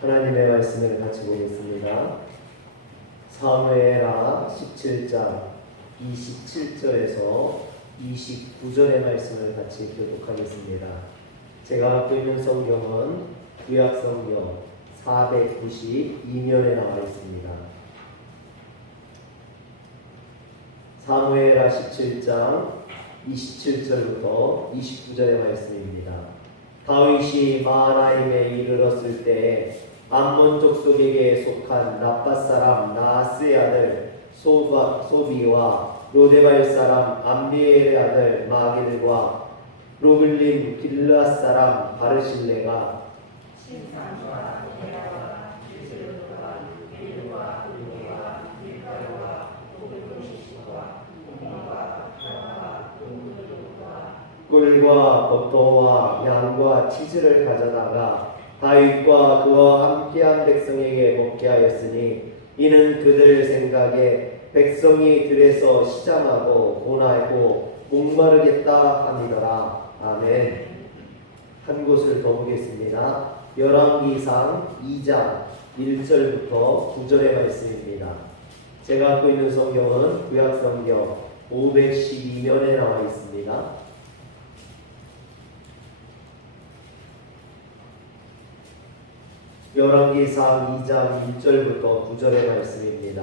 하나님의 말씀을 같이 보겠습니다. 사무엘하 17장 27절에서 29절의 말씀을 같이 교독하겠습니다. 제가 갖고 있는 성경은 구약성경 492면에 나와 있습니다. 사무엘하 17장 27절부터 29절의 말씀입니다. 다윗이 마하나임에 이르렀을 때에 암몬 족속에게 속한 라밧 사람 나하스의 아들 소비와 로데발 사람 암비엘의 아들 마길과 로글림 길르앗 사람 바르실레가 신상과 게라와 유스루와 밀과 루와 밀가루와 고글도시와 공과 파와 동글과 꿀과 버터와 양과 치즈를 가져다가 다윗과 그와 함께한 백성에게 먹게 하였으니 이는 그들 생각에 백성이 들에서 시장하고 고나고 목마르겠다 함이더라. 아멘. 한 곳을 더 보겠습니다. 열왕기상 2장 1절부터 9절의 말씀입니다. 제가 갖고 있는 성경은 구약성경 512면에 나와 있습니다. 열왕기상 2장 1절부터 9절의 말씀입니다.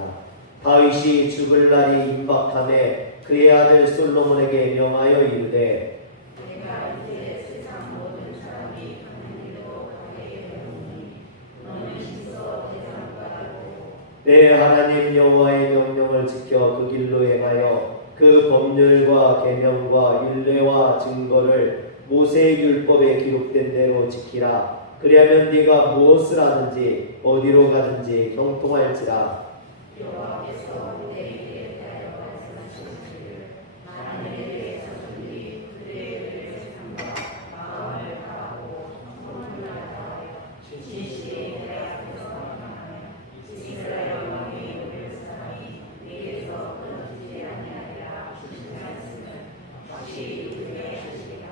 다윗이 죽을 날이 임박하매 그의 아들 솔로몬에게 명하여 이르되 내가 이제 세상 모든 사람이 가는 길로 가게 되오니 너는 힘써 대상과라고 내 하나님 여호와의 명령을 지켜 그 길로 행하여 그 법률과 계명과 율례와 증거를 모세의 율법에 기록된 대로 지키라. 그리하면 네가 무엇을 하든지 어디로 가든지 형통할지라. 여호와께서 내게 대하여 말씀하시기를 만일에 자손이 그의 세상과 마음을 다하고 성문을 다하여 진실이 내 앞에서 행하면 이스라엘 왕의 올 사람이 네게서 끊어지지 아니하리라 하시는 확실히 그의 하시리라.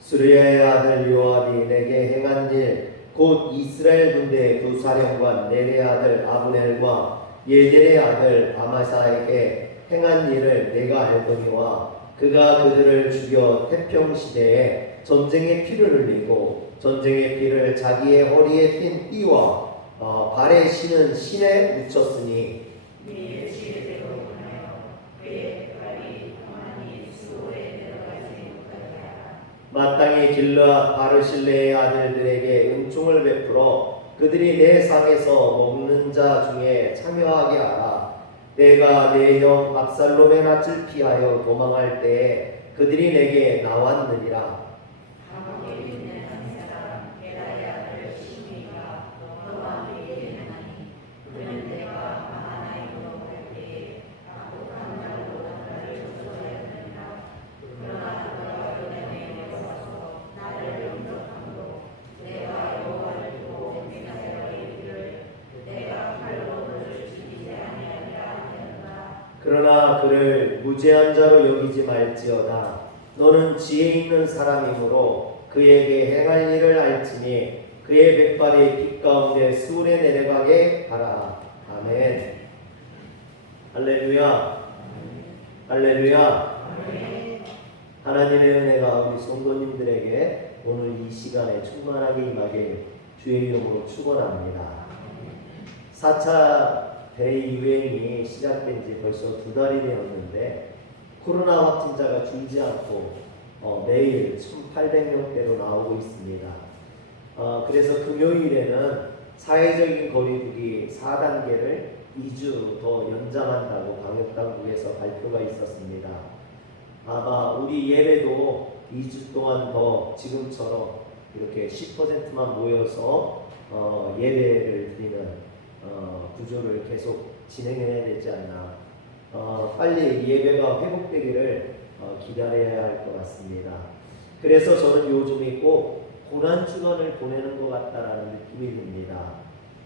수르야의 아들 요압이 내게 행한 일 곧 이스라엘 군대의 두 사령관 넬의 아들 아브넬과 예델의 아들 아마사에게 행한 일을 내가 알거니와 그가 그들을 죽여 태평시대에 전쟁의 피를 흘리고 전쟁의 피를 자기의 허리에 핀 띠와 발에 신은 신에 묻혔으니 마땅히 길르앗 바르실레의 아들들에게 은총을 베풀어 그들이 내 상에서 먹는 자 중에 참여하게 하라. 내가 내 형 압살롬의 낯을 피하여 도망할 때에 그들이 내게 나왔느니라. 그러나 그를 무죄한 자로 여기지 말지어다. 너는 지혜 있는 사람이므로 그에게 행할 일을 알지니 그의 백발이 빛 가운데 수울에 내려가게 하라. 아멘. 할렐루야. 할렐루야. 하나님의 은혜가 우리 성도님들에게 오늘 이 시간에 충만하게 임하길 주의 이름으로 축원합니다. 4차 대유행이 시작된 지 벌써 2달이 되었는데 코로나 확진자가 줄지 않고 매일 1,800명대로 나오고 있습니다. 그래서 금요일에는 사회적인 거리두기 4단계를 2주 더 연장한다고 방역당국에서 발표가 있었습니다. 아마 우리 예배도 2주 동안 더 지금처럼 이렇게 10%만 모여서 예배를 드리는 구조를 계속 진행해야 되지 않나. 빨리 예배가 회복되기를 기다려야 할 것 같습니다. 그래서 저는 요즘에 꼭 고난주간을 보내는 것 같다라는 느낌이 듭니다.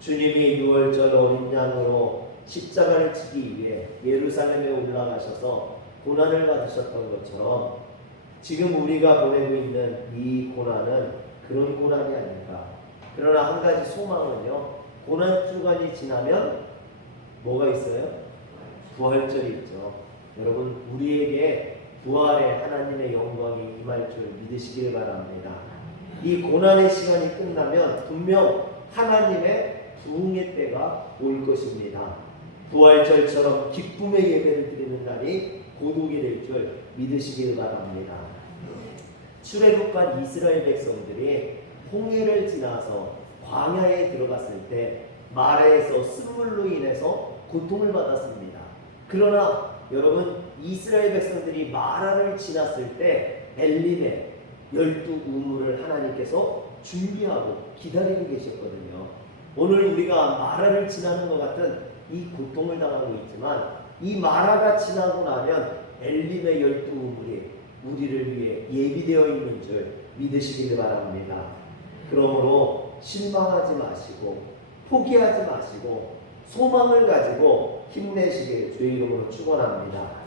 주님이 6월절 어린 양으로 십자가를 지기 위해 예루살렘에 올라가셔서 고난을 받으셨던 것처럼 지금 우리가 보내고 있는 이 고난은 그런 고난이 아닌가. 그러나 한 가지 소망은요, 고난 주간이 지나면 뭐가 있어요? 부활절이 있죠. 여러분, 우리에게 부활의 하나님의 영광이 임할 줄 믿으시길 바랍니다. 이 고난의 시간이 끝나면 분명 하나님의 부흥의 때가 올 것입니다. 부활절처럼 기쁨의 예배를 드리는 날이 곧 오게 될 줄 믿으시길 바랍니다. 출애굽한 이스라엘 백성들이 홍해를 지나서 광야에 들어갔을 때 마라에서 쓴물로 인해서 고통을 받았습니다. 그러나 여러분, 이스라엘 백성들이 마라를 지났을 때 엘림의 12우물을 하나님께서 준비하고 기다리고 계셨거든요. 오늘 우리가 마라를 지나는 것 같은 이 고통을 당하고 있지만 이 마라가 지나고 나면 엘림의 12우물이 우리를 위해 예비되어 있는 줄 믿으시길 바랍니다. 그러므로 실망하지 마시고 포기하지 마시고 소망을 가지고 힘내시길 주의 이름으로 축원합니다.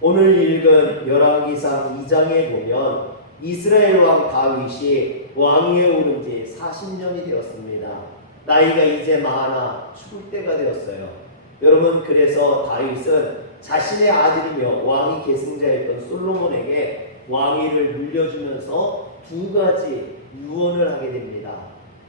오늘 읽은 열왕기상 2장에 보면 이스라엘 왕 다윗이 왕위에 오른 지 40년이 되었습니다. 나이가 이제 많아 죽을 때가 되었어요. 여러분, 그래서 다윗은 자신의 아들이며 왕위 계승자였던 솔로몬에게 왕위를 물려주면서 두 가지 유언을 하게 됩니다.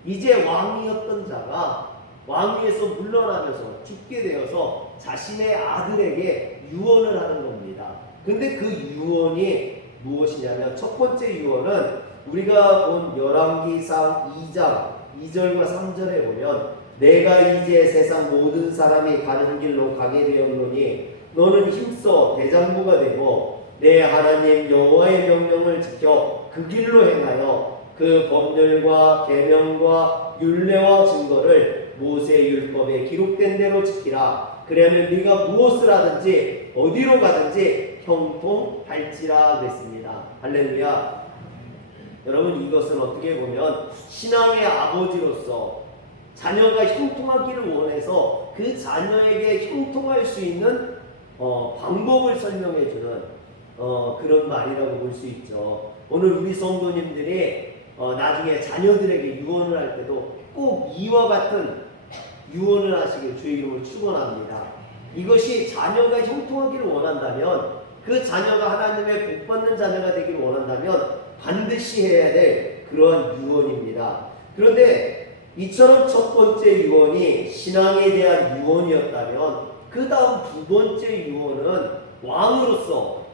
이제 왕이었던 자가 왕위에서 물러나면서 죽게 되어서 자신의 아들에게 유언을 하는 겁니다. 근데 그 유언이 무엇이냐면, 첫 번째 유언은 우리가 본 열왕기상 2장 2절과 3절에 보면 내가 이제 세상 모든 사람이 가는 길로 가게 되었노니 너는 힘써 대장부가 되고 내 하나님 여호와의 명령을 지켜 그 길로 행하여 그 법률과 계명과 율례와 증거를 모세 율법에 기록된 대로 지키라. 그러면 네가 무엇을 하든지 어디로 가든지 형통할지라 그랬습니다. 할렐루야. 여러분, 이것은 어떻게 보면 신앙의 아버지로서 자녀가 형통하기를 원해서 그 자녀에게 형통할 수 있는 방법을 설명해 주는 그런 말이라고 볼 수 있죠. 오늘 우리 성도님들이 나중에 자녀들에게 유언을 할 때도 꼭 이와 같은 유언을 하시길 주의 이름으로 축원합니다. 이것이 자녀가 형통하기를 원한다면, 그 자녀가 하나님의 복받는 자녀가 되기를 원한다면 반드시 해야 될 그런 유언입니다. 그런데 이처럼 첫 번째 유언이 신앙에 대한 유언이었다면, 그 다음 두 번째 유언은 왕으로서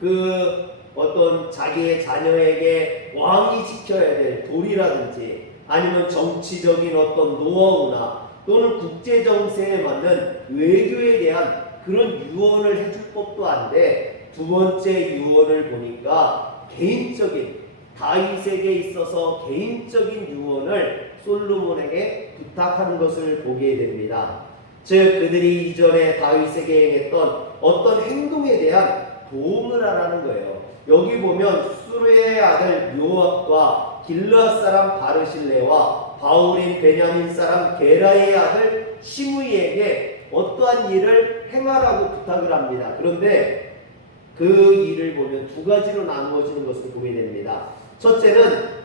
그 어떤 자기의 자녀에게 왕이 지켜야 될 도리라든지 아니면 정치적인 어떤 노하우나 또는 국제 정세에 맞는 외교에 대한 그런 유언을 해줄 법도 한데, 두 번째 유언을 보니까 개인적인, 다윗에게 있어서 개인적인 유언을 솔로몬에게 부탁하는 것을 보게 됩니다. 즉, 그들이 이전에 다윗에게 행했던 어떤 행동에 대한 도움을 하라는 거예요. 여기 보면 수르의 아들 요압과 길르앗 사람 바르실레와 바울인 베냐민 사람 게라의 아들 시므이에게 어떠한 일을 행하라고 부탁을 합니다. 그런데 그 일을 보면 두 가지로 나누어지는 것을 보게 됩니다. 첫째는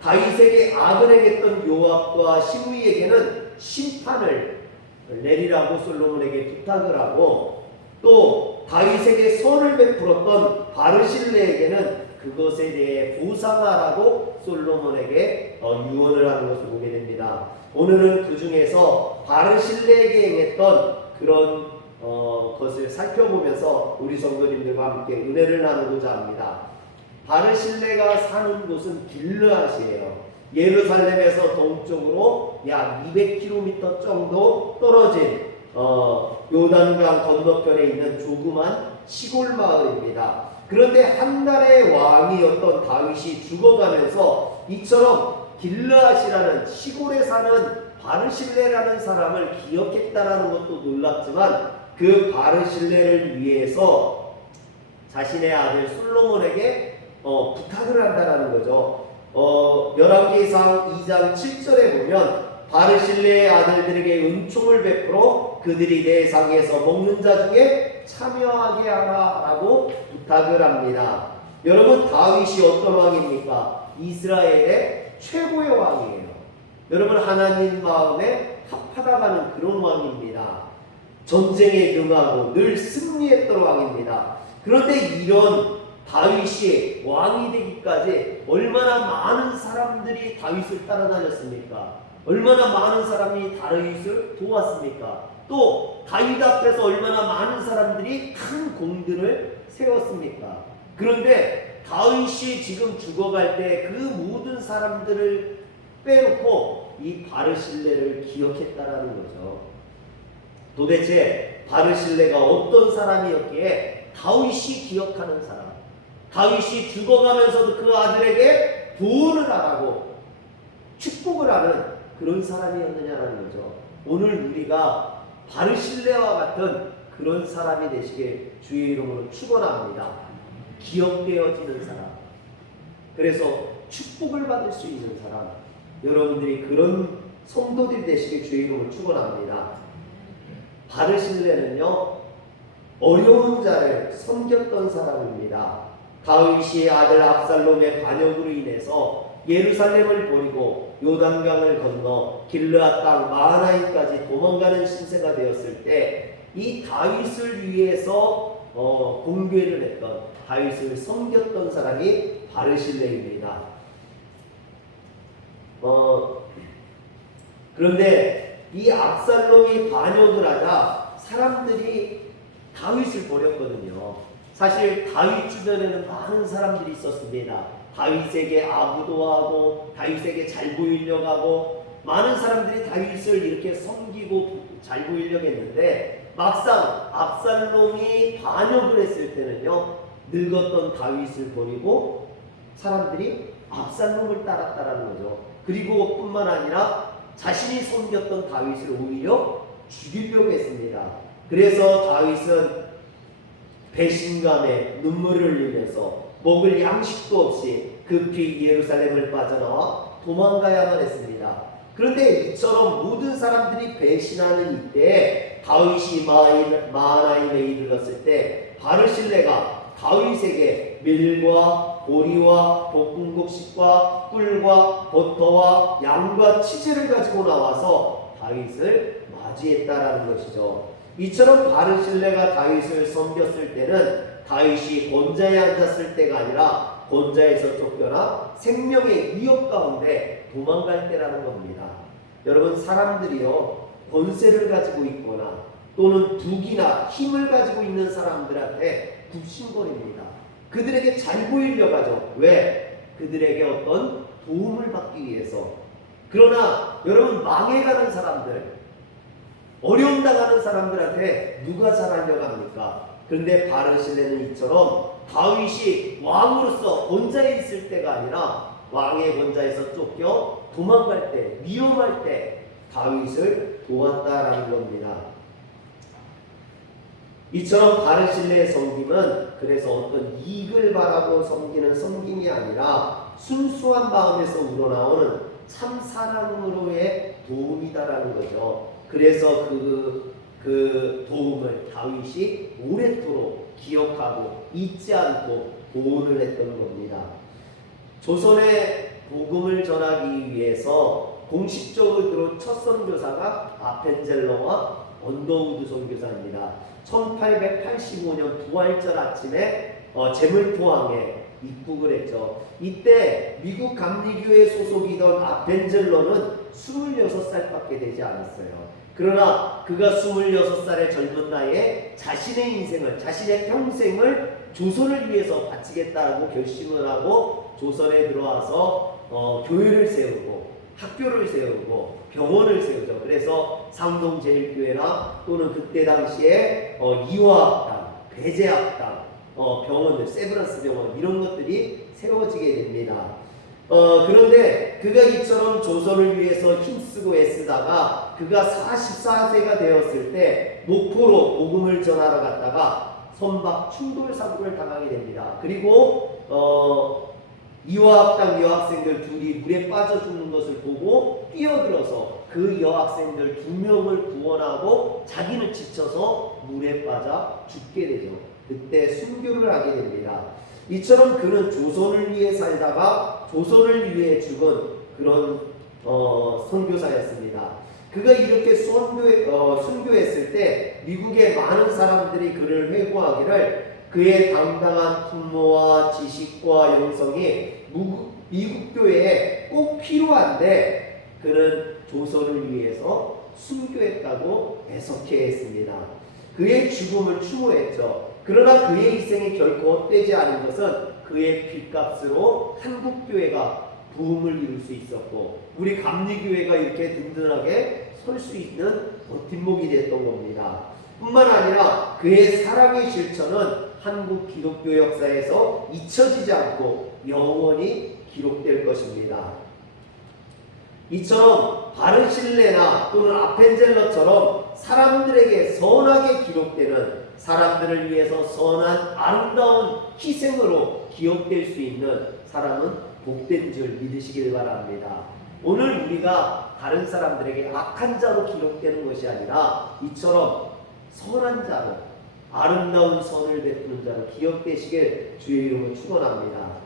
다윗에게 악을 행했던 요압과 시므이에게는 심판을 내리라고 솔로몬에게 부탁을 하고, 또 다윗에게 선을 베풀었던 바르실레에게는 그것에 대해 보상하라고 솔로몬에게 유언을 하는 것을 보게 됩니다. 오늘은 그 중에서 바르실레에게 행했던 그런 것을 살펴보면서 우리 성도님들과 함께 은혜를 나누고자 합니다. 바르실레가 사는 곳은 길르앗이에요. 예루살렘에서 동쪽으로 약 200km 정도 떨어진 요단강 건너편에 있는 조그만 시골 마을입니다. 그런데 한 나라의 왕이었던 다윗이 죽어가면서 이처럼 길르앗이라는 시골에 사는 바르실레라는 사람을 기억했다라는 것도 놀랍지만, 그 바르실레를 위해서 자신의 아들 솔로몬에게 부탁을 한다라는 거죠. 열왕기상 2장 7절에 보면 바르실레의 아들들에게 은총을 베풀어 그들이 내 상에서 먹는 자 중에 참여하게 하라라고 부탁을 합니다. 여러분, 다윗이 어떤 왕입니까? 이스라엘의 최고의 왕이에요. 여러분, 하나님 마음에 합하다가는 그런 왕입니다. 전쟁에 능하고 늘 승리했던 왕입니다. 그런데 이런 다윗이 왕이 되기까지 얼마나 많은 사람들이 다윗을 따라다녔습니까? 얼마나 많은 사람이 다윗을 도왔습니까? 또 다윗 앞에서 얼마나 많은 사람들이 큰 공들을 세웠습니까? 그런데 다윗이 지금 죽어갈 때 그 모든 사람들을 빼놓고 이 바르실레를 기억했다라는 거죠. 도대체 바르실레가 어떤 사람이었기에 다윗이 기억하는 사람, 다윗이 죽어가면서도 그 아들에게 도움을 하라고 축복을 하는 그런 사람이었느냐라는 거죠. 오늘 우리가 바르실레와 같은 그런 사람이 되시길 주의 이름으로 축원합니다. 기억되어지는 사람, 그래서 축복을 받을 수 있는 사람, 여러분들이 그런 성도들이 되시길 주의 이름으로 축원합니다. 바르실레는요, 어려운 자를 섬겼던 사람입니다. 다윗이 아들 압살롬의 반역으로 인해서 예루살렘을 버리고 요단강을 건너 길르앗 땅 마하나임까지 도망가는 신세가 되었을 때 이 다윗을 위해서 공개를 했던, 다윗을 섬겼던 사람이 바르실레입니다. 그런데 이 압살롬이 반역을 하자 사람들이 다윗을 버렸거든요. 사실 다윗 주변에는 많은 사람들이 있었습니다. 다윗에게 아부도하고 다윗에게 잘 보이려고 하고 많은 사람들이 다윗을 이렇게 섬기고 잘 보이려고 했는데 막상 압살롬이 반역을 했을 때는요, 늙었던 다윗을 버리고 사람들이 압살롬을 따랐다라는 거죠. 그리고 뿐만 아니라 자신이 섬겼던 다윗을 오히려 죽이려고 했습니다. 그래서 다윗은 배신감에 눈물을 흘리면서 먹을 양식도 없이 급히 예루살렘을 빠져나와 도망가야만 했습니다. 그런데 이처럼 모든 사람들이 배신하는 이때 다윗이 마하나임에 이르렀을 때 바르실레가 다윗에게 밀과 보리와 볶은 곡식과 꿀과 버터와 양과 치즈를 가지고 나와서 다윗을 맞이했다라는 것이죠. 이처럼 바르실레가 다윗을 섬겼을 때는 다윗이 권좌에 앉았을 때가 아니라 권좌에서 쫓겨나 생명의 위협 가운데 도망갈 때라는 겁니다. 여러분, 사람들이요, 권세를 가지고 있거나 또는 둑이나 힘을 가지고 있는 사람들한테 굽신거립니다. 그들에게 잘 보이려고 하죠. 왜? 그들에게 어떤 도움을 받기 위해서. 그러나 여러분, 망해가는 사람들, 어려움 당하는 사람들한테 누가 잘하려고 합니까? 그런데 바르실레는 이처럼 다윗이 왕으로서 권좌에 있을 때가 아니라 왕의 권좌에서 쫓겨 도망갈 때, 위험할 때 다윗을 도왔다라는 겁니다. 이처럼 바르실레의 섬김은 그래서 어떤 이익을 바라고 섬기는 섬김이 아니라 순수한 마음에서 우러나오는 참 사랑으로의 도움이다라는 거죠. 그래서 그 도움을 다윗이 오랫도록 기억하고 잊지 않고 보호를 했던 겁니다. 조선의 복음을 전하기 위해서 공식적으로 첫 선교사가 아펜젤러와 언더우드 선교사입니다. 1885년 부활절 아침에 제물포항에 입국을 했죠. 이때 미국 감리교회 소속이던 아펜젤러는 26살밖에 되지 않았어요. 그러나 그가 26살의 젊은 나이에 자신의 인생을, 자신의 평생을 조선을 위해서 바치겠다고 결심을 하고 조선에 들어와서 교회를 세우고 학교를 세우고 병원을 세우죠. 그래서 상동제일교회나 또는 그때 당시에 이화학당, 배제학당, 병원들, 세브란스 병원 이런 것들이 세워지게 됩니다. 그런데 그가 이처럼 조선을 위해서 힘쓰고 애쓰다가 그가 44세가 되었을 때 목포로 복음을 전하러 갔다가 선박 충돌 사고를 당하게 됩니다. 그리고 이화학당 여학생들 둘이 물에 빠져 죽는 것을 보고 뛰어들어서 그 여학생들 2명을 구원하고 자기는 지쳐서 물에 빠져 죽게 되죠. 그때 순교를 하게 됩니다. 이처럼 그는 조선을 위해 살다가 조선을 위해 죽은 그런 선교사였습니다. 그가 이렇게 순교했을 때 미국의 많은 사람들이 그를 회고하기를 그의 당당한 풍모와 지식과 영성이 미국 교회에 꼭 필요한데 그는 조선을 위해서 순교했다고 해석해 했습니다. 그의 죽음을 추모했죠. 그러나 그의 희생이 결코 헛되지 않은 것은 그의 핏값으로 한국교회가 부흥을 이룰 수 있었고 우리 감리교회가 이렇게 든든하게 설 수 있는 버팀목이 됐던 겁니다. 뿐만 아니라 그의 사랑의 실천은 한국 기독교 역사에서 잊혀지지 않고 영원히 기록될 것입니다. 이처럼 바른 신뢰나 또는 아펜젤러처럼 사람들에게 선하게 기록되는 사람들을 위해서 선한 아름다운 희생으로 기억될 수 있는 사람은 복된 줄 믿으시길 바랍니다. 오늘 우리가 다른 사람들에게 악한 자로 기록되는 것이 아니라 이처럼 선한 자로 아름다운 선을 베푸는 자로 기억되시길 주의 이름으로 축원합니다.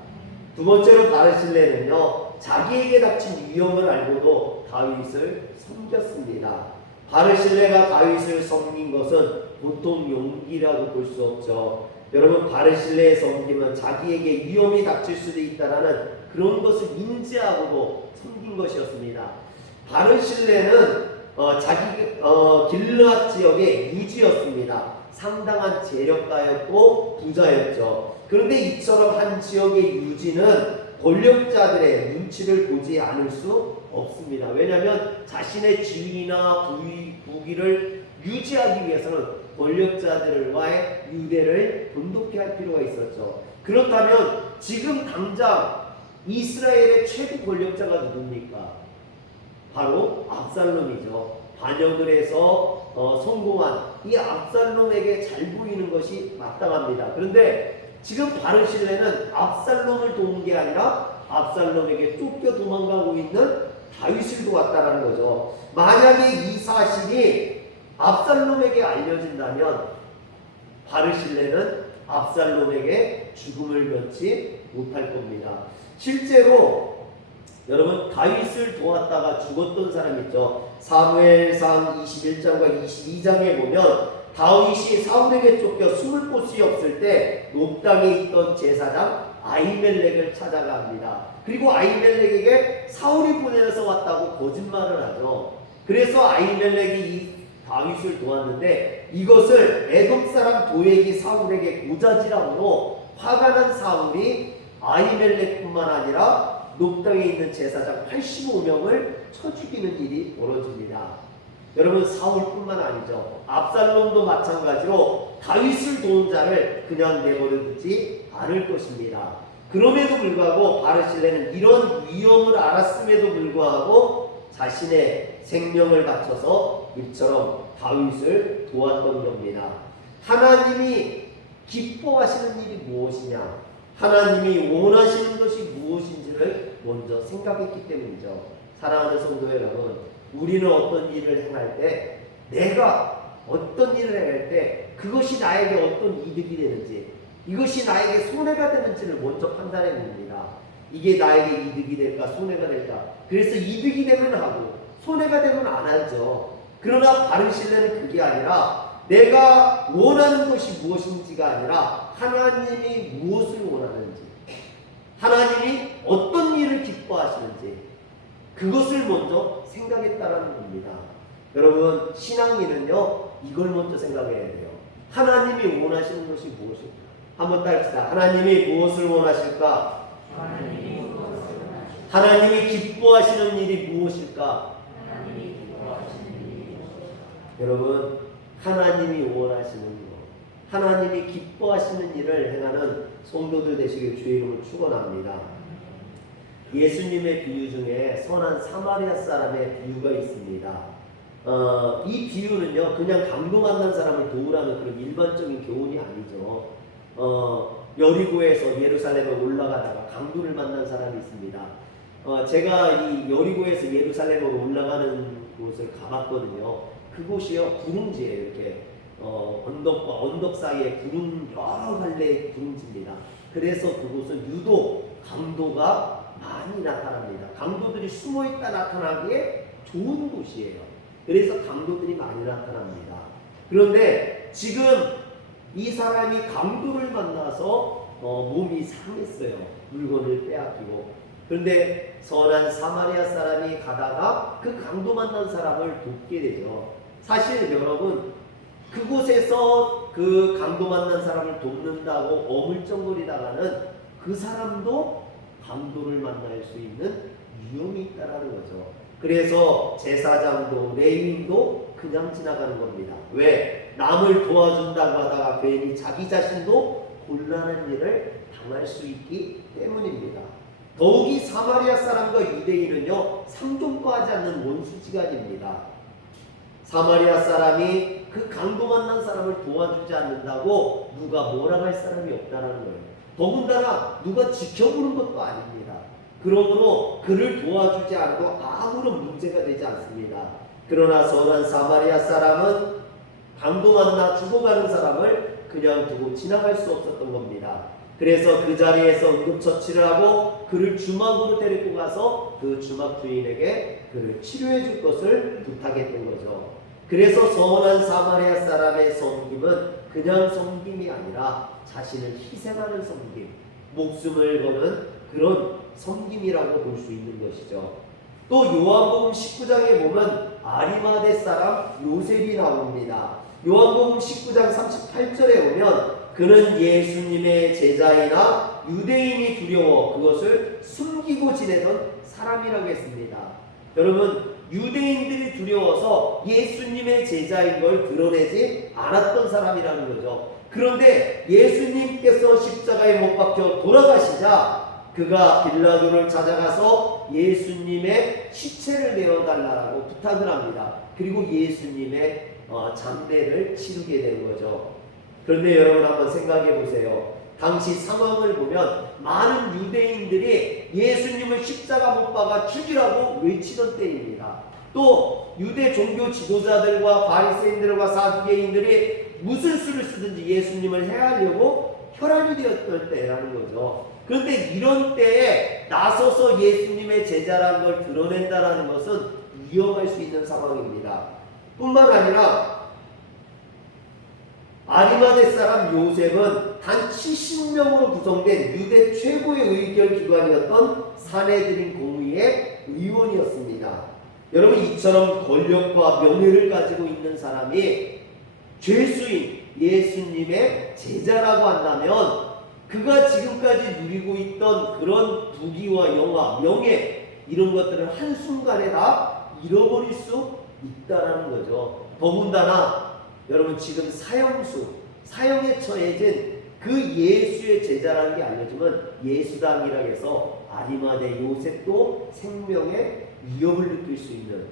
두 번째로 바른 신뢰는요, 자기에게 닥친 위험을 알고도 다윗을 섬겼습니다. 바른 신뢰가 다윗을 섬긴 것은 보통 용기라고 볼 수 없죠. 여러분, 바른 신뢰에 섬기면 자기에게 위험이 닥칠 수도 있다라는 그런 것을 인지하고도 섬긴 것이었습니다. 바른 신뢰는 길르앗 지역의 유지였습니다. 상당한 재력가였고 부자였죠. 그런데 이처럼 한 지역의 유지는 권력자들의 눈치를 보지 않을 수 없습니다. 왜냐하면 자신의 지위나 부귀를 유지하기 위해서는 권력자들과의 유대를 돈독히 할 필요가 있었죠. 그렇다면 지금 당장 이스라엘의 최고 권력자가 누굽니까? 바로 압살롬이죠. 반역을 해서 성공한 이 압살롬에게 잘 보이는 것이 마땅합니다. 그런데 지금 바른 신뢰는 압살롬을 도운 게 아니라 압살롬에게 쫓겨 도망가고 있는 다윗을 도왔다라는 거죠. 만약에 이 사실이 압살롬에게 알려진다면 바른 신뢰는 압살롬에게 죽음을 면치 못할 겁니다. 실제로 여러분, 다윗을 도왔다가 죽었던 사람 있죠. 사무엘상 21장과 22장에 보면 다윗이 사울에게 쫓겨 숨을 곳이 없을 때 높당에 있던 제사장 아히멜렉을 찾아갑니다. 그리고 아히멜렉에게 사울이 보내서 왔다고 거짓말을 하죠. 그래서 아히멜렉이 이 다윗을 도왔는데 이것을 에돔 사람 도액이 사울에게 고자질함으로 화가 난 사울이 아히멜렉뿐만 아니라 높당에 있는 제사장 85명을 쳐 죽이는 일이 벌어집니다. 여러분, 사울뿐만 아니죠. 압살롬도 마찬가지로 다윗을 도운 자를 그냥 내버려 두지 않을 것입니다. 그럼에도 불구하고 바른 신뢰는 이런 위험을 알았음에도 불구하고 자신의 생명을 바쳐서 이처럼 다윗을 도왔던 겁니다. 하나님이 기뻐하시는 일이 무엇이냐? 하나님이 원하시는 것이 무엇인지를 먼저 생각했기 때문이죠. 사랑하는 성도 여러분, 우리는 어떤 일을 행할 때, 내가 어떤 일을 행할 때 그것이 나에게 어떤 이득이 되는지, 이것이 나에게 손해가 되는지를 먼저 판단해 봅니다. 이게 나에게 이득이 될까 손해가 될까. 그래서 이득이 되면 하고 손해가 되면 안 하죠. 그러나 바른 신뢰는 그게 아니라 내가 원하는 것이 무엇인지가 아니라 하나님이 무엇을 원하는지, 하나님이 어떤 일을 기뻐하시는지 그것을 먼저 생각했다라는 겁니다. 여러분, 신앙인은요 이걸 먼저 생각해야 돼요. 하나님이 원하시는 것이 무엇일까? 한번 따릅시다. 하나님이 무엇을 원하실까? 하나님이 기뻐하시는 일이 무엇일까? 여러분, 하나님이 원하시는 것, 하나님이 기뻐하시는 일을 행하는 성도들 되시길 주의 이름으로 축원합니다. 예수님의 비유 중에 선한 사마리아 사람의 비유가 있습니다. 이 비유는요 그냥 강도 만난 사람을 도우라는 그런 일반적인 교훈이 아니죠. 여리고에서 예루살렘에 올라가다가 강도를 만난 사람이 있습니다. 제가 이 여리고에서 예루살렘으로 올라가는 곳을 가봤거든요. 그곳이요 구릉지예요. 이렇게 언덕과 언덕 사이에 구릉, 여러 갈래의 구릉지입니다. 그래서 그곳은 유독 강도가 많이 나타납니다. 강도들이 숨어있다 나타나기에 좋은 곳이에요. 그래서 강도들이 많이 나타납니다. 그런데 지금 이 사람이 강도를 만나서 몸이 상했어요. 물건을 빼앗기고. 그런데 선한 사마리아 사람이 가다가 그 강도 만난 사람을 돕게 되죠. 사실 여러분, 그곳에서 그 강도 만난 사람을 돕는다고 어물쩡거리다가는 그 사람도 강도를 만날 수 있는 위험이 있다는 거죠. 그래서 제사장도 레위인도 그냥 지나가는 겁니다. 왜? 남을 도와준다고 하다가 괜히 자기 자신도 곤란한 일을 당할 수 있기 때문입니다. 더욱이 사마리아 사람과 유대인은요, 상종과하지 않는 원수지간입니다. 사마리아 사람이 그 강도 만난 사람을 도와주지 않는다고 누가 뭐라 할 사람이 없다는 거예요. 더군다나 누가 지켜보는 것도 아닙니다. 그러므로 그를 도와주지 않아도 아무런 문제가 되지 않습니다. 그러나 선한 사마리아 사람은 강도 만나 죽어가는 사람을 그냥 두고 지나갈 수 없었던 겁니다. 그래서 그 자리에서 응급처치를 하고 그를 주막으로 데리고 가서 그 주막 주인에게 그를 치료해 줄 것을 부탁했던 거죠. 그래서 선한 사마리아 사람의 섬김은 그냥 섬김이 아니라 자신을 희생하는 섬김, 목숨을 거는 그런 섬김이라고 볼 수 있는 것이죠. 또 요한복음 19장에 보면 아리마대 사람 요셉이 나옵니다. 요한복음 19장 38절에 보면 그는 예수님의 제자이나 유대인이 두려워 그것을 숨기고 지내던 사람이라고 했습니다. 여러분, 유대인들이 두려워서 예수님의 제자인 걸 드러내지 않았던 사람이라는 거죠. 그런데 예수님께서 십자가에 못 박혀 돌아가시자 그가 빌라도를 찾아가서 예수님의 시체를 내어달라고 부탁을 합니다. 그리고 예수님의 장례를 치르게 된 거죠. 그런데 여러분 한번 생각해 보세요. 당시 상황을 보면 많은 유대인들이 예수님을 십자가 못 박아 죽이라고 외치던 때입니다. 또 유대 종교 지도자들과 바리새인들과 사두개인들이 무슨 수를 쓰든지 예수님을 해하려고 혈안이 되었던 때라는 거죠. 그런데 이런 때에 나서서 예수님의 제자라는 걸 드러낸다는 것은 위험할 수 있는 상황입니다. 뿐만 아니라 아리마대 사람 요셉은 단 70명으로 구성된 유대 최고의 의결 기관이었던 사내들인 공의의 의원이었습니다. 여러분, 이처럼 권력과 명예를 가지고 있는 사람이 죄수인 예수님의 제자라고 한다면 그가 지금까지 누리고 있던 그런 부귀와 영화, 명예 이런 것들을 한순간에 다 잃어버릴 수 있다는 거죠. 더군다나 여러분, 지금 사형에 처해진 그 예수의 제자라는 게 알려지면 예수당이라고 해서 아리마대 요셉도 생명의 위협을 느낄 수 있는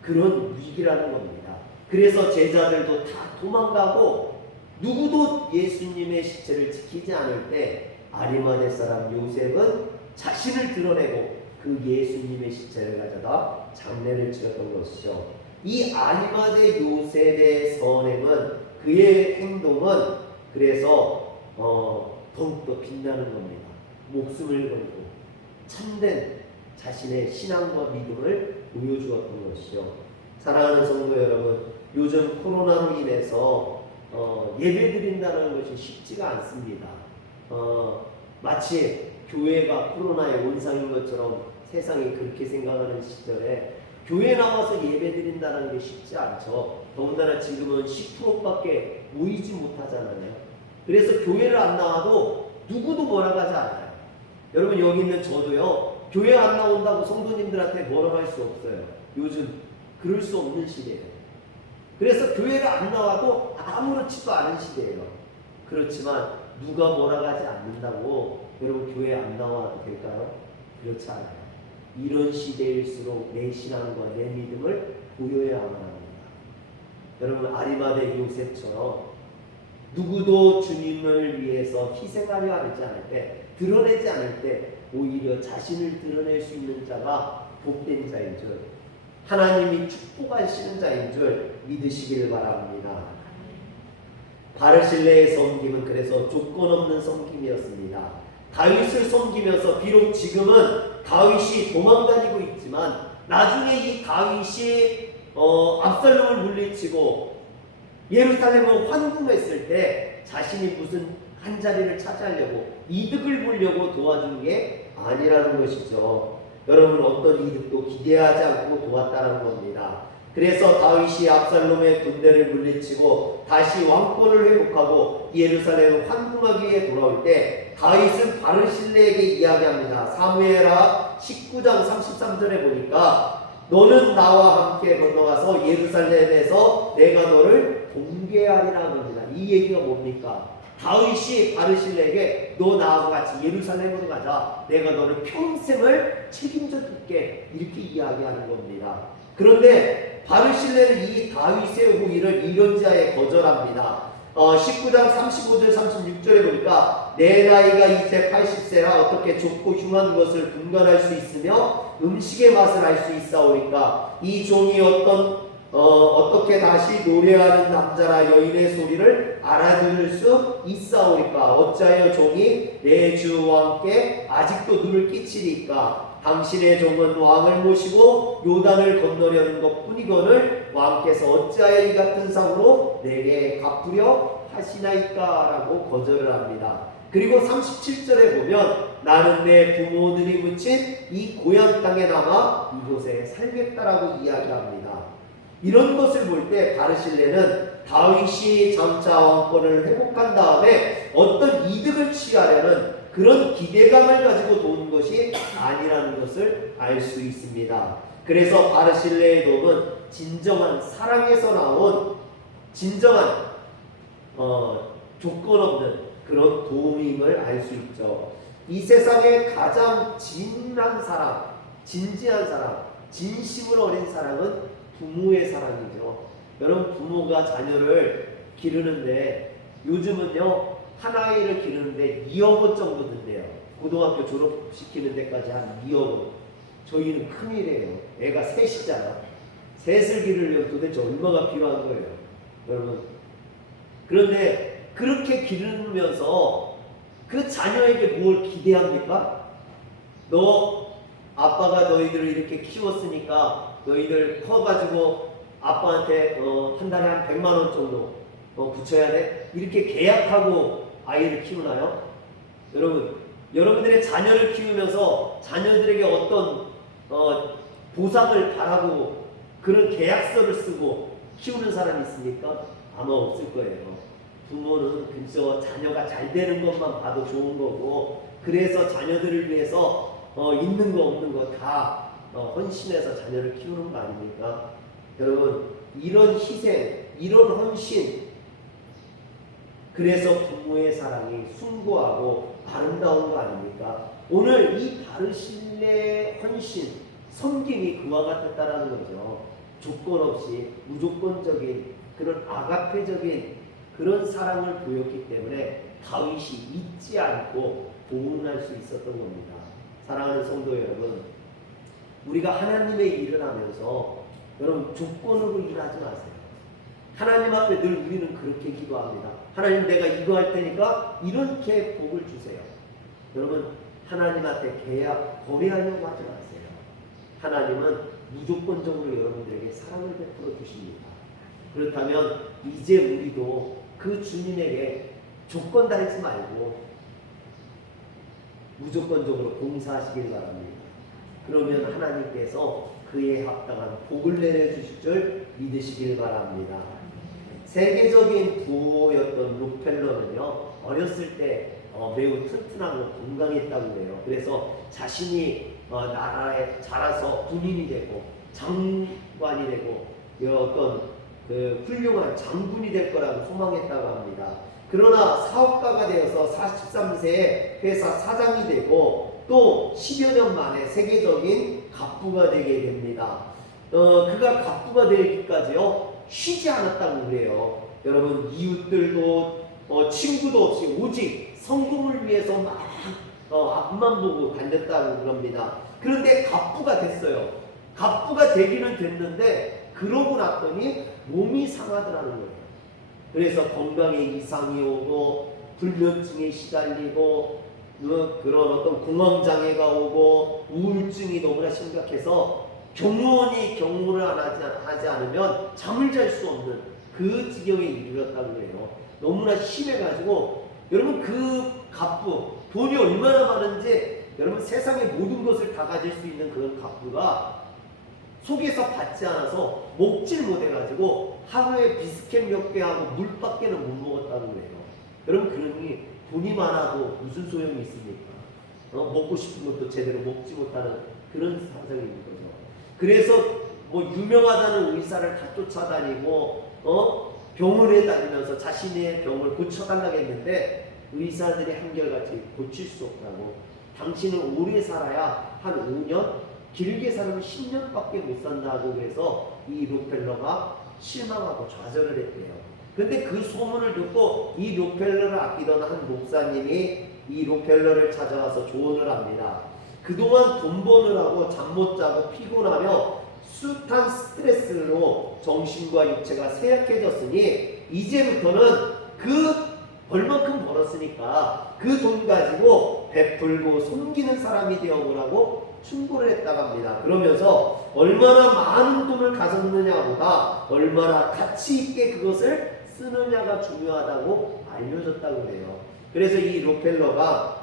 그런 위기라는 겁니다. 그래서 제자들도 다 도망가고 누구도 예수님의 시체를 지키지 않을 때 아리마대 사람 요셉은 자신을 드러내고 그 예수님의 시체를 가져다 장례를 치렀던 것이죠. 이 아리마대 요셉의 선행은, 그의 행동은 그래서 더욱더 빛나는 겁니다. 목숨을 걸고 참된 자신의 신앙과 믿음을 보여주었던 것이죠. 사랑하는 성도 여러분, 요즘 코로나로 인해서 예배드린다는 것이 쉽지가 않습니다. 마치 교회가 코로나의 원상인 것처럼 세상이 그렇게 생각하는 시절에 교회 나와서 예배드린다는 게 쉽지 않죠. 더군다나 지금은 10%밖에 모이지 못하잖아요. 그래서 교회를 안 나와도 누구도 뭐라고 하지 않아요. 여러분, 여기 있는 저도요, 교회 안 나온다고 성도님들한테 뭐라고 할 수 없어요. 요즘 그럴 수 없는 시대예요. 그래서 교회를 안 나와도 아무렇지도 않은 시대예요. 그렇지만 누가 뭐라고 하지 않는다고 여러분 교회 안 나와도 될까요? 그렇지 않아요. 이런 시대일수록 내 신앙과 내 믿음을 보여야만 합니다. 여러분, 아리마대 요셉처럼 누구도 주님을 위해서 희생하려 하지 않을 때, 드러내지 않을 때 오히려 자신을 드러낼 수 있는 자가 복된 자인 줄, 하나님이 축복하시는 자인 줄 믿으시길 바랍니다. 바르실레의 섬김은 그래서 조건 없는 섬김이었습니다. 다윗을 섬기면서 비록 지금은 다윗이 도망다니고 있지만 나중에 이 다윗이 압살롬을 물리치고 예루살렘을 환궁했을 때 자신이 무슨 한 자리를 차지하려고 이득을 보려고 도와준 게 아니라는 것이죠. 여러분 어떤 이득도 기대하지 않고 도왔다는 겁니다. 그래서 다윗이 압살롬의 군대를 물리치고 다시 왕권을 회복하고 예루살렘을 환궁하기 위해 돌아올 때 다윗은 바르실레에게 이야기합니다. 사무엘하 19장 33절에 보니까 너는 나와 함께 건너가서 예루살렘에서 내가 너를 공개하리라 합니다. 이 얘기가 뭡니까? 다윗이 바르실레에게 너 나하고 같이 예루살렘으로 가자. 내가 너를 평생을 책임져 줄게. 이렇게 이야기하는 겁니다. 그런데 바르실레는 이 다윗의 호의를 이런자에 거절합니다. 19장 35절 36절에 보니까 내 나이가 이제 80세라 어떻게 좁고 흉한 것을 분간할 수 있으며 음식의 맛을 알 수 있사오니까 이 종이 어떻게 다시 노래하는 남자라 여인의 소리를 알아들을 수 있사오니까 어찌하여 종이 내 주 왕께 아직도 눈을 끼치리까 당신의 종은 왕을 모시고 요단을 건너려는 것뿐이거늘 왕께서 어찌하여 이 같은 상으로 내게 갚으려 하시나이까 라고 거절을 합니다. 그리고 37절에 보면 나는 내 부모들이 묻힌 이 고향 땅에 남아 이곳에 살겠다라고 이야기합니다. 이런 것을 볼 때 바르실레는 다윗이 장차 왕권을 회복한 다음에 어떤 이득을 취하려는 그런 기대감을 가지고 도운 것이 아니라는 것을 알 수 있습니다. 그래서 바르실레의 도움은 진정한 사랑에서 나온 진정한 조건 없는 그런 도움임을 알 수 있죠. 이 세상에 가장 진한 사랑, 진지한 사랑, 진심을 어린 사랑은 부모의 사랑이죠. 여러분 부모가 자녀를 기르는데 요즘은요 한 아이를 기르는데 2억 원 정도 든대요. 고등학교 졸업시키는 데까지 한 2억 원. 저희는 큰일이에요. 애가 셋이잖아. 셋을 기르려면 도대체 얼마가 필요한 거예요, 여러분. 그런데 그렇게 기르면서 그 자녀에게 뭘 기대합니까? 아빠가 너희들을 이렇게 키웠으니까 너희들 커가지고 아빠한테 한 달에 한 100만 원 정도 붙여야 돼? 이렇게 계약하고 아이를 키우나요? 여러분들의 자녀를 키우면서 자녀들에게 어떤 보상을 바라고 그런 계약서를 쓰고 키우는 사람이 있습니까? 아마 없을 거예요. 부모는 그저 자녀가 잘 되는 것만 봐도 좋은 거고 그래서 자녀들을 위해서 있는 거 없는 거 다 헌신해서 자녀를 키우는 거 아닙니까? 여러분 이런 희생, 이런 헌신 그래서 부모의 사랑이 숭고하고 아름다운 거 아닙니까? 오늘 이 바르실레의 헌신, 섬김이 그와 같았다라는 거죠. 조건 없이 무조건적인 그런 아가페적인 그런 사랑을 보였기 때문에 다윗이 잊지 않고 보응할 수 있었던 겁니다. 사랑하는 성도 여러분, 우리가 하나님의 일을 하면서 여러분 조건으로 일하지 마세요. 하나님 앞에 늘 우리는 그렇게 기도합니다. 하나님 내가 이거 할 테니까 이렇게 복을 주세요. 여러분 하나님한테 거래하려고 하지 마세요. 하나님은 무조건적으로 여러분들에게 사랑을 베풀어 주십니다. 그렇다면 이제 우리도 그 주님에게 조건 달지 말고 무조건적으로 봉사하시길 바랍니다. 그러면 하나님께서 그에 합당한 복을 내려주실 줄 믿으시길 바랍니다. 세계적인 부호였던 록펠러는요 어렸을 때 매우 튼튼하고 건강했다고 해요. 그래서 자신이 나라에 자라서 군인이 되고 장관이 되고 어떤 그 훌륭한 장군이 될 거라고 소망했다고 합니다. 그러나 사업가가 되어서 43세에 회사 사장이 되고 또 10여 년 만에 세계적인 갑부가 되게 됩니다. 그가 갑부가 되기까지요 쉬지 않았다고 그래요. 여러분 이웃들도 친구도 없이 오직 성공을 위해서 막 앞만 보고 달렸다고 그럽니다. 그런데 갑부가 됐어요. 갑부가 되기는 됐는데 그러고 났더니 몸이 상하더라는 거예요. 그래서 건강에 이상이 오고 불면증에 시달리고 그런 어떤 공황장애가 오고 우울증이 너무나 심각해서 경무원이 경무를 하지 않으면 잠을 잘 수 없는 그 지경에 이르렀다고 해요. 너무나 심해가지고 여러분 그 갑부 돈이 얼마나 많은지 여러분 세상의 모든 것을 다 가질 수 있는 그런 갑부가 속에서 받지 않아서 먹질 못해가지고 하루에 비스켓 몇 개 하고 물밖에는 못 먹었다고 해요. 여러분 그러니 돈이 많아도 무슨 소용이 있습니까? 먹고 싶은 것도 제대로 먹지 못하는 그런 상상인 거죠. 그래서 뭐 유명하다는 의사를 다 쫓아다니고 병원에 다니면서 자신의 병을 고쳐달라고 했는데 의사들이 한결같이 고칠 수 없다고, 당신은 오래 살아야 한 5년, 길게 살면 10년밖에 못 산다고 해서 이 록펠러가 실망하고 좌절을 했대요. 근데 그 소문을 듣고 이 록펠러를 아끼던 한 목사님이 이 록펠러를 찾아와서 조언을 합니다. 그동안 돈 버느라고 잠 못 자고 피곤하며 숱한 스트레스로 정신과 육체가 쇠약해졌으니 이제부터는 그 벌만큼 벌었으니까 그 돈 가지고 베풀고 섬기는 사람이 되어보라고 충고를 했다고 합니다. 그러면서 얼마나 많은 돈을 가졌느냐보다 얼마나 가치 있게 그것을 쓰느냐가 중요하다고 알려줬다고 해요. 그래서 이 록펠러가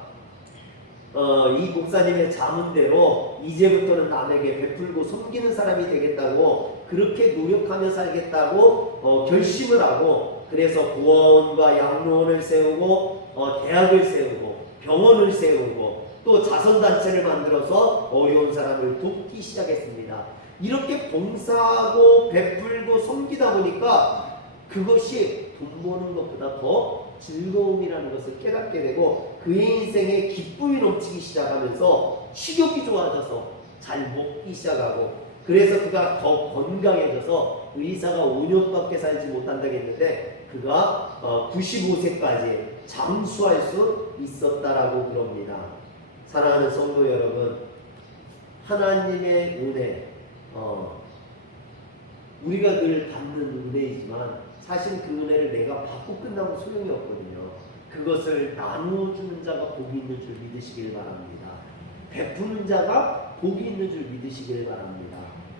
이 목사님의 자문대로 이제부터는 남에게 베풀고 섬기는 사람이 되겠다고, 그렇게 노력하며 살겠다고 결심을 하고, 그래서 구원과 양로원을 세우고 대학을 세우고 병원을 세우고 또 자선단체를 만들어서 어려운 사람을 돕기 시작했습니다. 이렇게 봉사하고 베풀고 섬기다 보니까 그것이 돈 버는 것보다 더 즐거움이라는 것을 깨닫게 되고 그의 인생에 기쁨이 넘치기 시작하면서 식욕이 좋아져서 잘 먹기 시작하고, 그래서 그가 더 건강해져서 의사가 5년밖에 살지 못한다고 했는데 그가 95세까지 장수할 수 있었다라고 그럽니다. 사랑하는 성도 여러분, 하나님의 은혜, 우리가 늘 받는 은혜이지만 사실 그 은혜를 내가 받고 끝나면 소용이 없거든요. 그것을 나누어주는 자가 복이 있는 줄 믿으시길 바랍니다. 베푸는 자가 복이 있는 줄 믿으시길 바랍니다.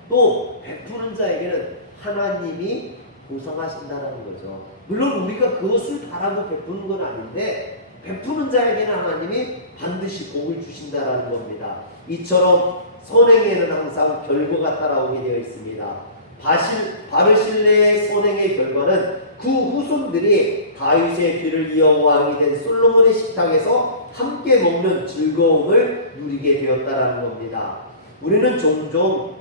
또 베푸는 자에게는 하나님이 보상하신다는 거죠. 물론 우리가 그것을 바라고 베푸는 건 아닌데 베푸는 자에게는 하나님이 반드시 복을 주신다는 겁니다. 이처럼 선행에는 항상 결과가 따라오게 되어 있습니다. 바르실레의 선행의 결과는 그 후손들이 다윗의 뒤를 이어 왕이 된 솔로몬의 식탁에서 함께 먹는 즐거움을 누리게 되었다는 겁니다. 우리는 종종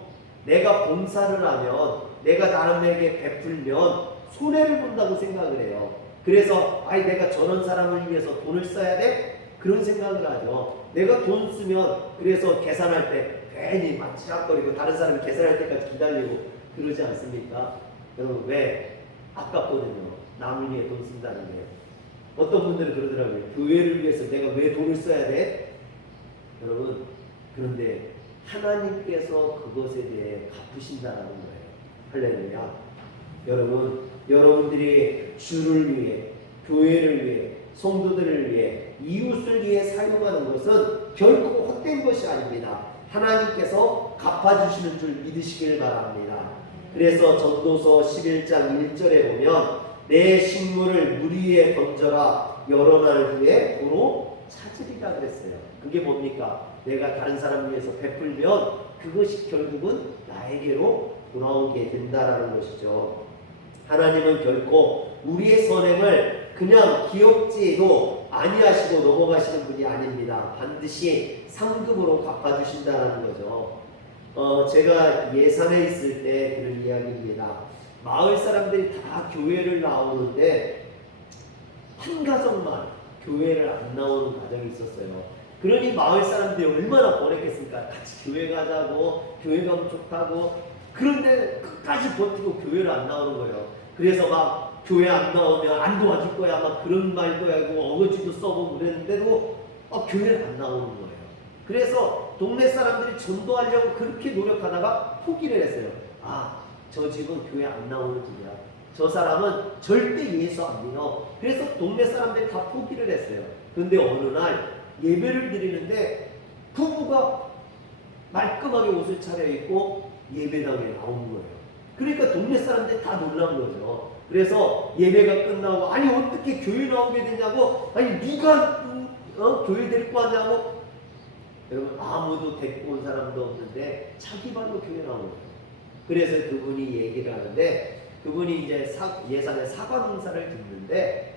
내가 봉사를 하면, 내가 남에게 베풀면 손해를 본다고 생각을 해요. 그래서 내가 저런 사람을 위해서 돈을 써야 돼? 그런 생각을 하죠. 내가 돈 쓰면 그래서 계산할 때 괜히 막 지락거리고 다른 사람이 계산할 때까지 기다리고 그러지 않습니까? 여러분 왜? 아깝거든요. 남을 위해 돈 쓴다는 게. 어떤 분들은 그러더라고요. 교회를 위해서 내가 왜 돈을 써야 돼? 여러분, 그런데 하나님께서 그것에 대해 갚으신다는 거예요. 할렐루야. 여러분들이 주를 위해, 교회를 위해, 성도들을 위해, 이웃을 위해 사용하는 것은 결코 헛된 것이 아닙니다. 하나님께서 갚아주시는 줄 믿으시길 바랍니다. 그래서 전도서 11장 1절에 보면 내 식물을 물 위에 던져라, 여러 날 후에 도로 찾으리라 그랬어요. 그게 뭡니까? 내가 다른 사람 위해서 베풀면 그것이 결국은 나에게로 돌아오게 된다라는 것이죠. 하나님은 결코 우리의 선행을 그냥 기억지에도 아니하시고 넘어가시는 분이 아닙니다. 반드시 상급으로 갚아주신다는 거죠. 제가 예산에 있을 때 그런 이야기입니다. 마을 사람들이 다 교회를 나오는데 한 가정만 교회를 안 나오는 가정이 있었어요. 그러니 마을 사람들이 얼마나 버렸겠습니까? 같이 교회 가자고, 교회 가면 좋다고. 그런데 끝까지 버티고 교회를 안 나오는 거예요. 그래서 막 교회 안 나오면 안 도와줄 거야, 막 그런 말도 하고 어거지도 써보고 그랬는데도 교회를 안 나오는 거예요. 그래서 동네 사람들이 전도하려고 그렇게 노력하다가 포기를 했어요. 저 집은 교회 안 나오는 집이야. 저 사람은 절대 예수 안 믿어. 그래서 동네 사람들이 다 포기를 했어요. 그런데 어느 날 예배를 드리는데 부부가 말끔하게 옷을 차려입고 예배당에 나온 거예요. 그러니까 동네 사람들이 다 놀란 거죠. 그래서 예배가 끝나고 아니 어떻게 교회 나오게 되냐고, 아니 누가 교회 데리고 왔냐고. 여러분 아무도 데리고 온 사람도 없는데 자기 발로 교회 나온 거예요. 그래서 그분이 얘기를 하는데, 그분이 이제 예산에 사과 농사를 짓는데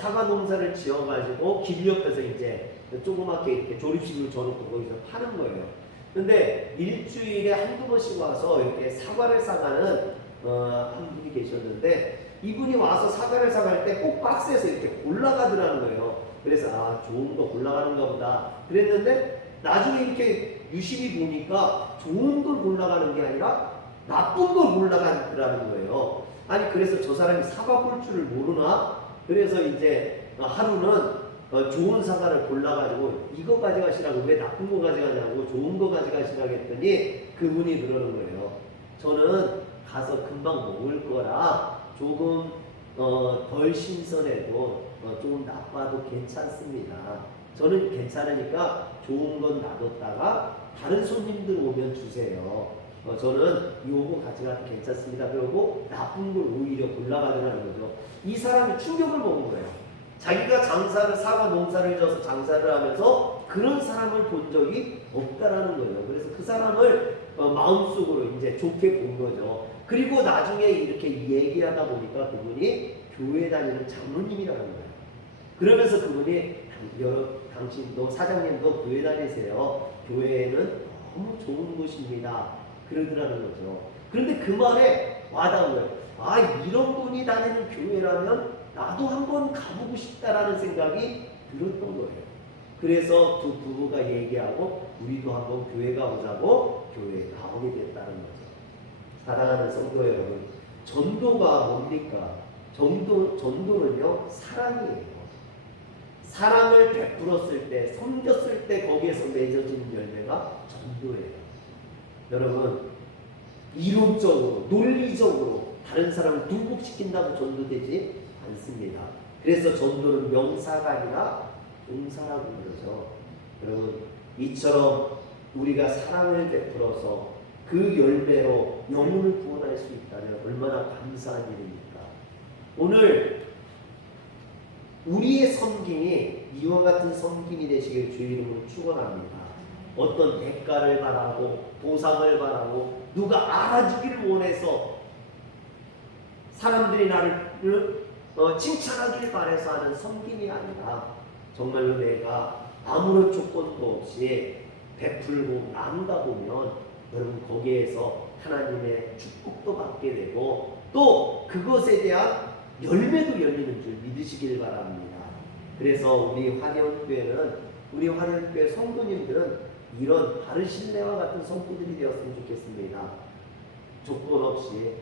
사과 농사를 지어가지고 길 옆에서 이제 조그맣게 이렇게 조립식으로 져놓고 거기서 파는 거예요. 근데 일주일에 한두 번씩 와서 이렇게 사과를 사가는 한 분이 계셨는데, 이분이 와서 사과를 사갈 때 꼭 박스에서 이렇게 골라가더라는 거예요. 그래서 아 좋은 거 골라가는가 보다 그랬는데, 나중에 이렇게 유심히 보니까 좋은 걸 골라가는 게 아니라 나쁜 걸 골라가더라는 거예요. 아니 그래서 저 사람이 사과 볼 줄을 모르나? 그래서 이제 하루는 좋은 사과를 골라가지고 이거 가져가시라고, 왜 나쁜 거 가져가냐고, 좋은 거 가져가시라고 했더니 그분이 그러는 거예요. 저는 가서 금방 먹을 거라 조금 덜 신선해도 조금 나빠도 괜찮습니다. 저는 괜찮으니까 좋은 건 놔뒀다가 다른 손님들 오면 주세요. 저는 요거 가져가도 괜찮습니다. 그러고 나쁜 걸 오히려 골라가더라는 거죠. 이 사람이 충격을 먹은 거예요. 자기가 사과 농사를 져서 장사를 하면서 그런 사람을 본 적이 없다라는 거예요. 그래서 그 사람을 마음속으로 이제 좋게 본 거죠. 그리고 나중에 이렇게 얘기하다 보니까 그분이 교회 다니는 장로님이라는 거예요. 그러면서 그분이 당신도 사장님도 교회 다니세요. 교회는 너무 좋은 곳입니다. 그러더라는 거죠. 그런데 그 말에 와닿은 거예요. 아 이런 분이 다니는 교회라면 나도 한번 가보고 싶다라는 생각이 들었던 거예요. 그래서 두 부부가 얘기하고 우리도 한번 교회 가보자고 교회에 나오게 됐다는 거죠. 사랑하는 성도 여러분, 전도가 뭡니까? 전도는요 사랑이에요. 사랑을 베풀었을 때, 섬겼을 때 거기에서 맺어지는 열매가 전도예요. 여러분 이론적으로 논리적으로 다른 사람을 둔복시킨다고 전도되지 않습니다. 그래서 전도는 명사가 아니라 동사라고 그러죠. 여러분 이처럼 우리가 사랑을 베풀어서 그 열매로 영혼을 구원할 수 있다면 얼마나 감사한 일입니까? 오늘 우리의 섬김이 이와 같은 섬김이 되시길 주의 이름으로 축원합니다. 어떤 대가를 바라고 보상을 바라고 누가 알아주기를 원해서 사람들이 나를 칭찬하길 바라서 하는 섬김이 아니라 정말로 내가 아무런 조건도 없이 베풀고 나누다 보면 여러분 거기에서 하나님의 축복도 받게 되고 또 그것에 대한 열매도 열리는 줄 믿으시길 바랍니다. 그래서 우리 화련교회 성도님들은 이런 바르실레와 같은 성도들이 되었으면 좋겠습니다. 조건 없이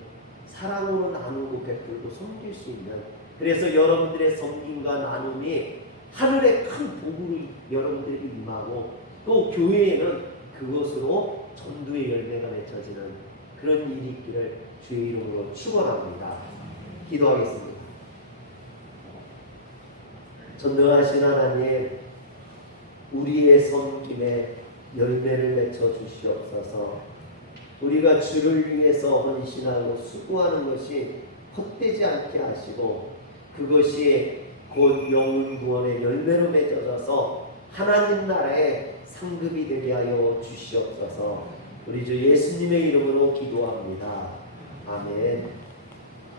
사랑으로 나누고 베풀고 섬길 수 있는, 그래서 여러분들의 섬김과 나눔이 하늘의 큰 복으로 여러분들에게 임하고 또 교회에는 그것으로 전도의 열매가 맺혀지는 그런 일이 있기를 주의 이름으로 축원합니다. 기도하겠습니다. 전능하신 하나님, 우리의 섬김에 열매를 맺혀 주시옵소서. 우리가 주를 위해서 헌신하고 수고하는 것이 헛되지 않게 하시고 그것이 곧 영혼 구원의 열매로 맺어져서 하나님 나라의 상급이 되게 하여 주시옵소서. 우리 주 예수님의 이름으로 기도합니다. 아멘.